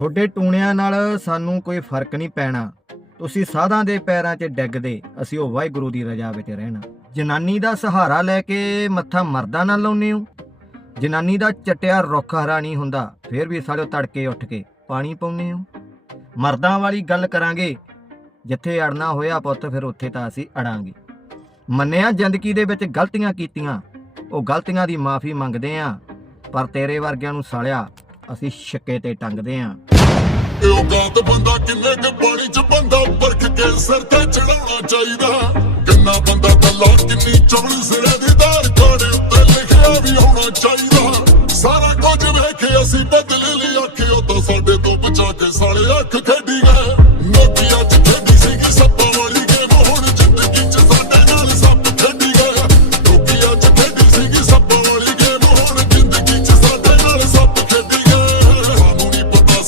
ਤੁਹਾਡੇ ਟੂਣਿਆਂ ਨਾਲ ਸਾਨੂੰ ਕੋਈ ਫ਼ਰਕ ਨਹੀਂ ਪੈਣਾ। ਤੁਸੀਂ ਸਾਧਾਂ ਦੇ ਪੈਰਾਂ 'ਚ ਡਿੱਗਦੇ, ਅਸੀਂ ਉਹ ਵਾਹਿਗੁਰੂ ਦੀ ਰਜ਼ਾ ਵਿੱਚ ਰਹਿਣਾ। ਜਨਾਨੀ ਦਾ ਸਹਾਰਾ ਲੈ ਕੇ ਮੱਥਾ ਮਰਦਾ ਨਾਲ ਲਾਉਨੇ ਹੋ? ਜਨਾਨੀ ਦਾ ਚਟਿਆ ਰੁੱਖ ਹਰਾ ਨਹੀਂ ਹੁੰਦਾ, ਫਿਰ ਵੀ ਸਾਲਿਓ ਤੜਕੇ ਉੱਠ ਕੇ ਪਾਣੀ ਪਾਉਨੇ ਹੋ? ਮਰਦਾਂ ਵਾਲੀ ਗੱਲ ਕਰਾਂਗੇ। ਜਿੱਥੇ ਅੜਨਾ ਹੋਇਆ ਪੁੱਤ, ਫਿਰ ਉੱਥੇ ਤਾਂ ਅਸੀਂ ਅੜਾਂਗੇ। ਮੰਨਿਆ ਜ਼ਿੰਦਗੀ ਦੇ ਵਿੱਚ ਗਲਤੀਆਂ ਕੀਤੀਆਂ, ਉਹ ਗਲਤੀਆਂ ਦੀ ਮਾਫੀ ਮੰਗਦੇ ਆਂ ਪਰ ਤੇਰੇ ਵਰਗਿਆਂ ਨੂੰ ਸਾਲਿਆ ਅਸੀਂ ਛੱਕੇ ਤੇ ਟੰਗਦੇ ਆਂ। ਇਹ ਔਕਾਤ ਬੰਦਾ ਕਿੰਨੇ ਕੇ ਪਾਣੀ ਚ ਬੰਦਾ ਪਰਖ ਕੇ ਸਿਰ ਤੇ ਚੜਾਉਣਾ ਚਾਹੀਦਾ। ਕਿੰਨਾ ਬੰਦਾ ਬੱਲਾ ਕਿੰਨੀ ਚਵਲੀ ਸਿਰੇ ਦੀ ਧਾਰ ਕਾੜੇ ਉੱਤੇ ਲਿਖਿਆ ਵੀ ਹੋਣਾ ਚਾਹੀਦਾ। ਸਾਰਾ ਕੁਝ ਵੇਖੇ ਅਸੀਂ ਬਦਲੇ ਲਈ ਆਖਿਓ ਤਾਂ ਸਾਡੇ ਤੋਂ ਬਚਾ ਕੇ ਸਾਲੇ ਅੱਖ